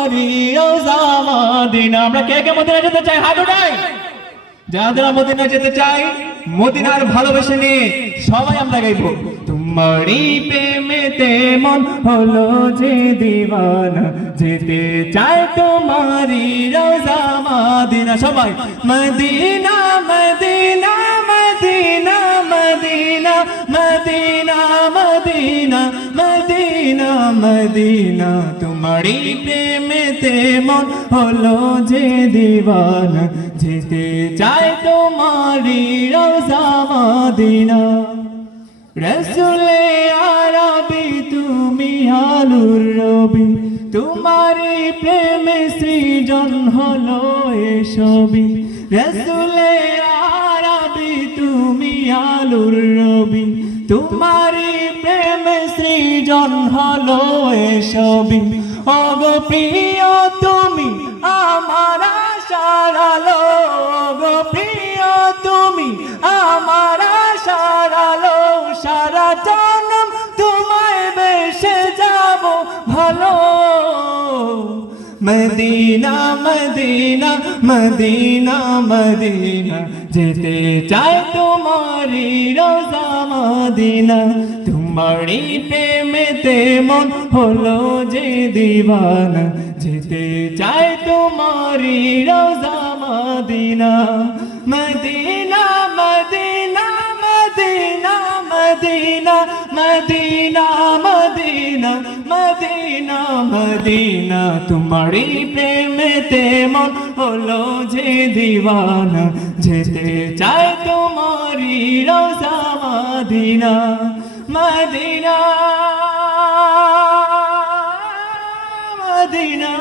তোমারই রওজা মদিনা। আমরা কে কে মদিনা যেতে চাই হাত উঠাই। যারা মদিনা যেতে চাই, মদিনার ভালোবেসে নিয়ে সবাই আমরা গাইবো। তোমারই প্রেমেতে মন হলো যে দিওয়ানা, যেতে চায় তোমারই রওজা মদিনা। সবাই Medina Medina Medina Medina Medina Medina Medina Medina. তোমারই প্রেমেতে মন হলো যে দিওয়ানা, যেতে চায় তোমারই রওজা মদিনা। রসুলে আরবি তুমি আলুর রবি, তোমারই প্রেমে সৃজন হলো এসবই। রসুলে আরবি তুমি আলুর রবি, তোমারই প্রেমে সৃজন হলো এসবই। ওগো প্রিয় তুমি আমার আশার আলো, ওগো প্রিয় তুমি আমার আশার আলো। সারা জনম তোমায় বেসে যাব ভালো। মদিনা মদিনা মদিনা মদিনা, যেতে চাই তোমারই রওজা মদিনা। তোমারই প্রেমেতে মন হলো যে দিওয়ানা, যেতে চাই তোমারই রওজা Medina. Medina Medina Medina Medina Medina Medina Medina Medina. তোমারই প্রেমেতে মন হলো যে দিওয়ানা, যেতে চাই তোমারই রওজা মদিনা। Medina Medina